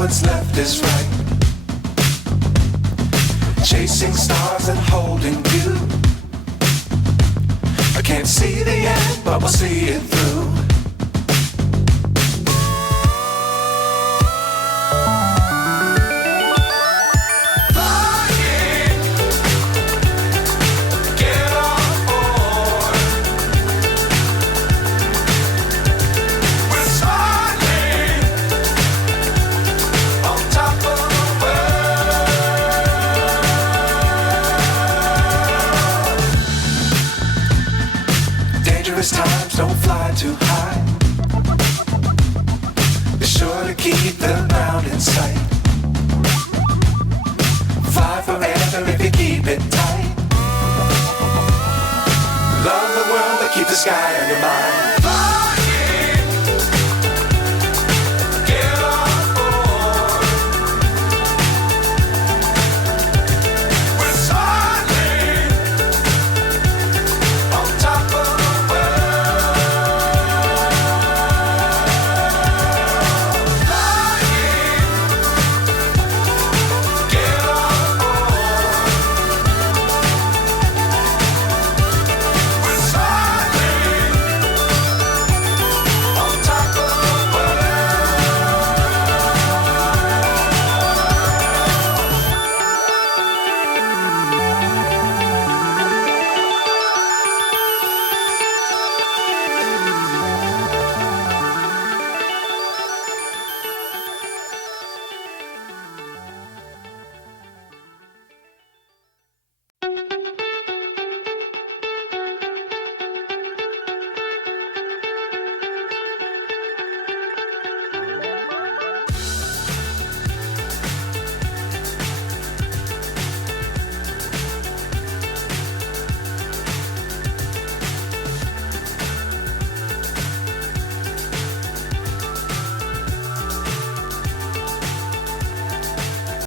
what's left is right. Chasing stars and holding you. I can't see the end, but we'll see it through. Times don't fly too high. Be sure to keep the ground in sight. Fly forever if you keep it tight. Love the world, but keep the sky on your mind.